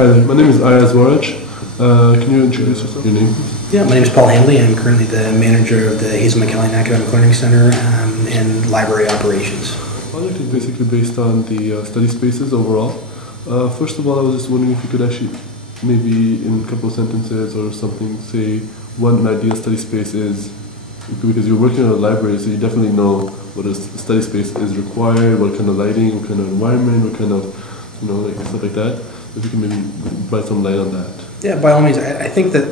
Hi there, my name is Ayaz Waraj. Can you introduce yourself? Your name, please? Yeah, my name is Paul Handley. I'm currently the manager of the hmlac Academic Learning Center and library operations. The project is basically based on the study spaces overall. First of all, I was just wondering if you could actually, maybe in a couple of sentences or something, say what an ideal study space is, because you're working in a library, so you definitely know what a study space is required, what kind of lighting, what kind of environment, what kind of, like stuff like that. If you can maybe provide some light on that. Yeah, by all means. I think that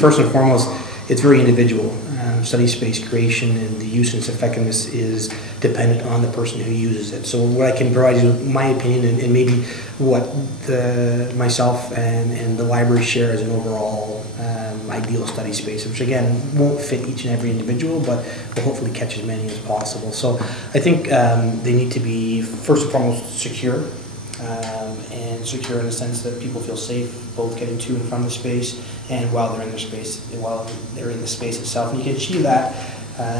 first and foremost, it's very individual. Study space creation and the use and its effectiveness is dependent on the person who uses it. So what I can provide you with my opinion and maybe what myself and the library share as an overall ideal study space, which again won't fit each and every individual, but will hopefully catch as many as possible. So I think they need to be first and foremost secure. And secure in the sense that people feel safe both getting to and from the space and while they're in the space itself. And you can achieve that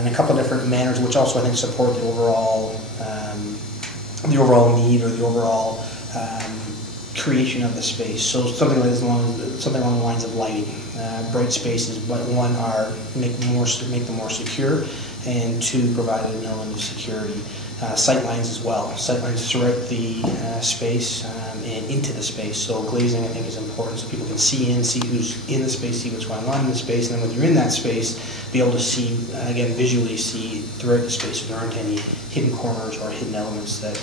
in a couple of different manners, which also I think support the overall need or the overall creation of the space. So something along the lines of lighting, bright spaces, but one are make them more secure, and two provide an element of security. Sight lines as well. Sight lines throughout the space and into the space. So glazing, I think, is important so people can see who's in the space, see what's going on in the space, and then when you're in that space, be able to see, again, visually see throughout the space so there aren't any hidden corners or hidden elements that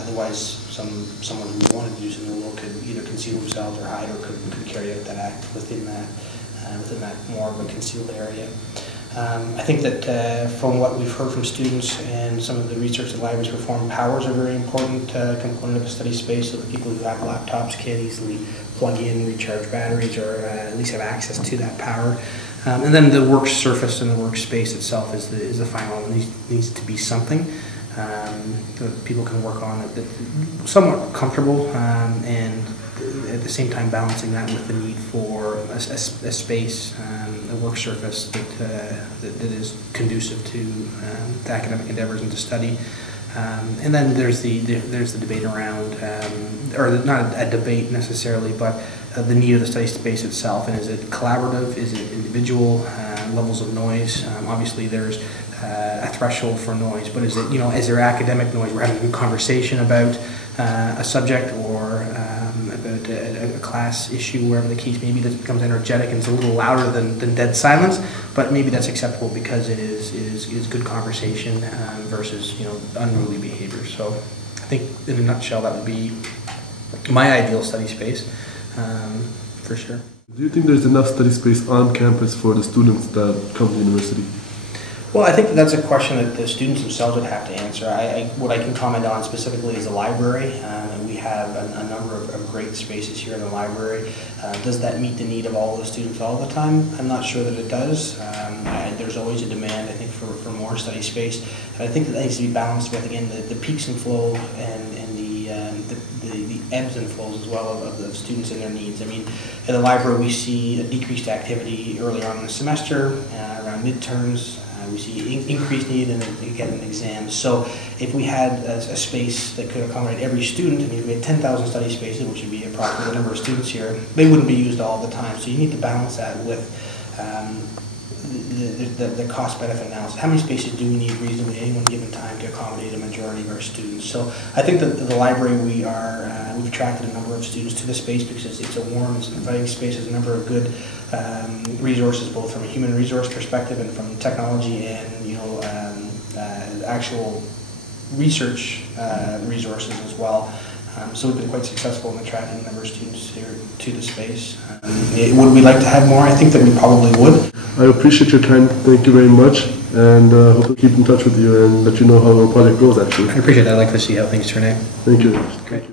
otherwise someone who wanted to do something illegal could either conceal themselves or hide, or could carry out that act within that more of a concealed area. I think that from what we've heard from students and some of the research that libraries perform, powers are a very important component of a study space, so that people who have laptops can easily plug in, recharge batteries, or at least have access to that power. And then the work surface and the workspace itself is the final one. It needs to be something that people can work on that's somewhat comfortable, and at the same time balancing that with the need for a space, a work surface that is conducive to academic endeavors and to study. And then there's the debate around, or not a debate necessarily, but the need of the study space itself. And is it collaborative? Is it individual? Levels of noise. Obviously, there's a threshold for noise, but is it, is there academic noise? We're having a conversation about a subject or about a class issue, wherever the case may be, that becomes energetic and it's a little louder than dead silence, but maybe that's acceptable because it is good conversation versus unruly behavior. So I think in a nutshell that would be my ideal study space for sure. Do you think there's enough study space on campus for the students that come to the university? Well, I think that's a question that the students themselves would have to answer. What I can comment on specifically is the library. We have a number of great spaces here in the library. Does that meet the need of all the students all the time? I'm not sure that it does. There's always a demand, I think, for more study space. But I think that needs to be balanced with, again, the peaks and flow and the ebbs and flows as well of the students and their needs. I mean, in the library we see a decreased activity earlier on in the semester, around midterms. We see increased need and again in exams. So if we had a space that could accommodate every student, if we had 10,000 study spaces, which would be approximately the number of students here, they wouldn't be used all the time. So you need to balance that with the cost-benefit analysis. How many spaces do we need reasonably at any one given time to accommodate a majority of our students? So I think that the library, we've attracted a number of students to the space because it's a warm, it's an inviting space. There's a number of good resources, both from a human resource perspective and from technology and actual research resources as well. So we've been quite successful in attracting a number of students here to the space. Would we like to have more? I think that we probably would. I appreciate your time. Thank you very much, and hope to keep in touch with you and let you know how our project goes. Actually, I appreciate that. I'd like to see how things turn out. Thank you. Great.